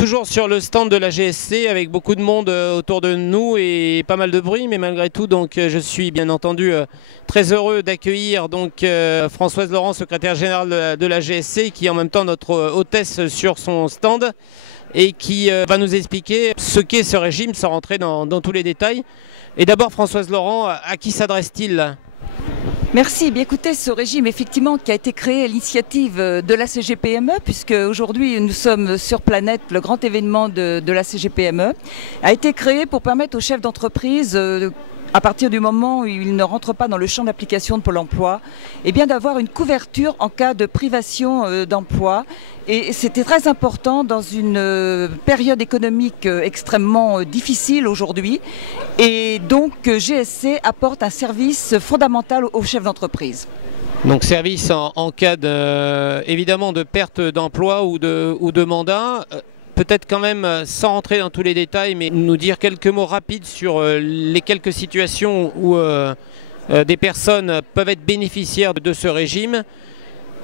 Toujours sur le stand de la GSC avec beaucoup de monde autour de nous et pas mal de bruit, mais malgré tout donc je suis bien entendu très heureux d'accueillir donc Françoise Laurent, secrétaire générale de la GSC, qui est en même temps notre hôtesse sur son stand et qui va nous expliquer ce qu'est ce régime sans rentrer dans tous les détails. Et d'abord Françoise Laurent, à qui s'adresse-t-il ? Merci. Bien, écoutez, ce régime effectivement qui a été créé à l'initiative de la CGPME, puisque aujourd'hui nous sommes sur Planète, le grand événement de la CGPME, a été créé pour permettre aux chefs d'entreprise, à partir du moment où ils ne rentrent pas dans le champ d'application de Pôle emploi, eh bien d'avoir une couverture en cas de privation d'emploi. Et c'était très important dans une période économique extrêmement difficile aujourd'hui. Et donc GSC apporte un service fondamental aux chefs d'entreprise. Donc service en cas évidemment de perte d'emploi ou de mandat. Peut-être quand même, sans rentrer dans tous les détails, mais nous dire quelques mots rapides sur les quelques situations où des personnes peuvent être bénéficiaires de ce régime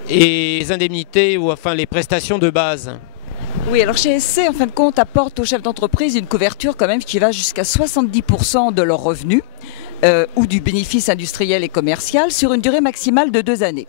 et les indemnités ou enfin les prestations de base. Oui, alors GSC, en fin de compte, apporte aux chefs d'entreprise une couverture quand même qui va jusqu'à 70% de leurs revenus ou du bénéfice industriel et commercial sur une durée maximale de 2 années.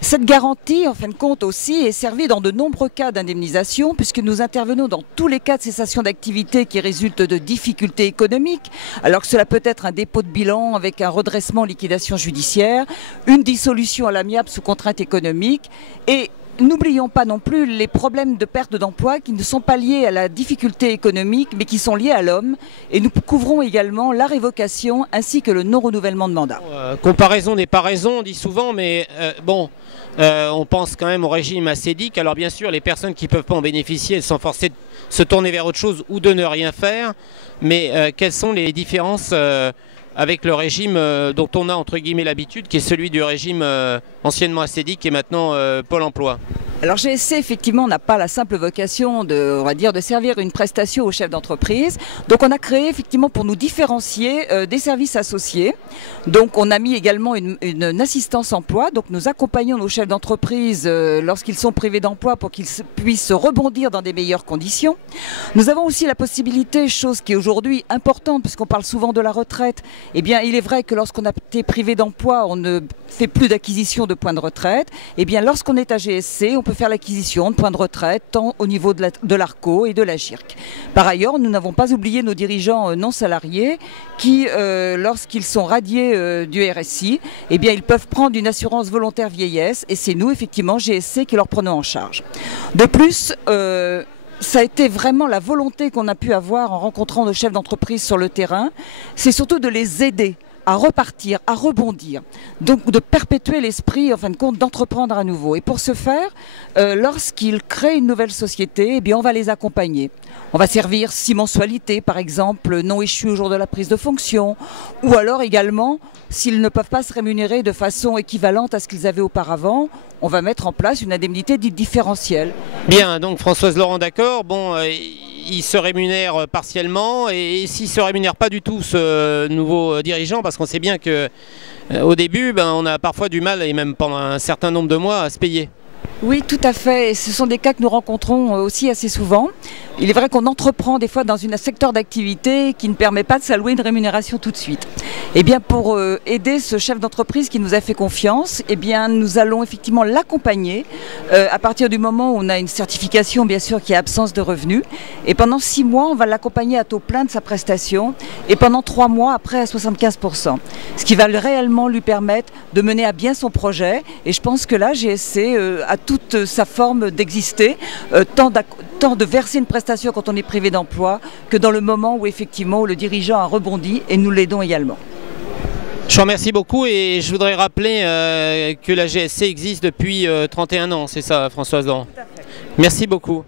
Cette garantie, en fin de compte aussi, est servie dans de nombreux cas d'indemnisation, puisque nous intervenons dans tous les cas de cessation d'activité qui résultent de difficultés économiques, alors que cela peut être un dépôt de bilan avec un redressement en liquidation judiciaire, une dissolution à l'amiable sous contrainte économique, et n'oublions pas non plus les problèmes de perte d'emploi qui ne sont pas liés à la difficulté économique, mais qui sont liés à l'homme. Et nous couvrons également la révocation ainsi que le non-renouvellement de mandat. Comparaison n'est pas raison, on dit souvent, mais on pense quand même au régime assédique. Alors bien sûr, les personnes qui ne peuvent pas en bénéficier, elles sont forcées de se tourner vers autre chose ou de ne rien faire. Mais quelles sont les différences avec le régime dont on a entre guillemets l'habitude, qui est celui du régime anciennement assédique et maintenant Pôle emploi? Alors GSC effectivement n'a pas la simple vocation de servir une prestation aux chefs d'entreprise. Donc on a créé effectivement pour nous différencier des services associés. Donc on a mis également une assistance emploi. Donc nous accompagnons nos chefs d'entreprise lorsqu'ils sont privés d'emploi pour qu'ils puissent rebondir dans des meilleures conditions. Nous avons aussi la possibilité, chose qui est aujourd'hui importante puisqu'on parle souvent de la retraite, eh bien il est vrai que lorsqu'on a été privé d'emploi, on ne fait plus d'acquisition de points de retraite. Eh bien lorsqu'on est à GSC, on peut faire l'acquisition de points de retraite tant au niveau de l'ARCO et de la GIRC. Par ailleurs, nous n'avons pas oublié nos dirigeants non salariés qui, lorsqu'ils sont radiés du RSI, eh bien, ils peuvent prendre une assurance volontaire vieillesse et c'est nous, effectivement, GSC, qui leur prenons en charge. De plus, ça a été vraiment la volonté qu'on a pu avoir en rencontrant nos chefs d'entreprise sur le terrain, c'est surtout de les aider à repartir, à rebondir, donc de perpétuer l'esprit, en fin de compte, d'entreprendre à nouveau. Et pour ce faire, lorsqu'ils créent une nouvelle société, eh bien, on va les accompagner. On va servir 6 mensualités, par exemple, non échues au jour de la prise de fonction, ou alors également, s'ils ne peuvent pas se rémunérer de façon équivalente à ce qu'ils avaient auparavant, on va mettre en place une indemnité dite différentielle. Bien, donc Françoise Laurent, d'accord. Bon, il se rémunère partiellement et s'il ne se rémunère pas du tout, ce nouveau dirigeant, parce qu'on sait bien qu'au début, on a parfois du mal, et même pendant un certain nombre de mois, à se payer. Oui, tout à fait. Et ce sont des cas que nous rencontrons aussi assez souvent. Il est vrai qu'on entreprend des fois dans un secteur d'activité qui ne permet pas de s'allouer une rémunération tout de suite. Eh bien, pour aider ce chef d'entreprise qui nous a fait confiance, eh bien, nous allons effectivement l'accompagner à partir du moment où on a une certification, bien sûr, qui a absence de revenus. Et pendant 6 mois, on va l'accompagner à taux plein de sa prestation et pendant 3 mois après à 75%. Ce qui va réellement lui permettre de mener à bien son projet. Et je pense que là, GSC a toute sa forme d'exister, tant de verser une prestation quand on est privé d'emploi que dans le moment où effectivement le dirigeant a rebondi et nous l'aidons également. Je vous remercie beaucoup et je voudrais rappeler que la GSC existe depuis 31 ans, c'est ça Françoise Laurent? Merci beaucoup.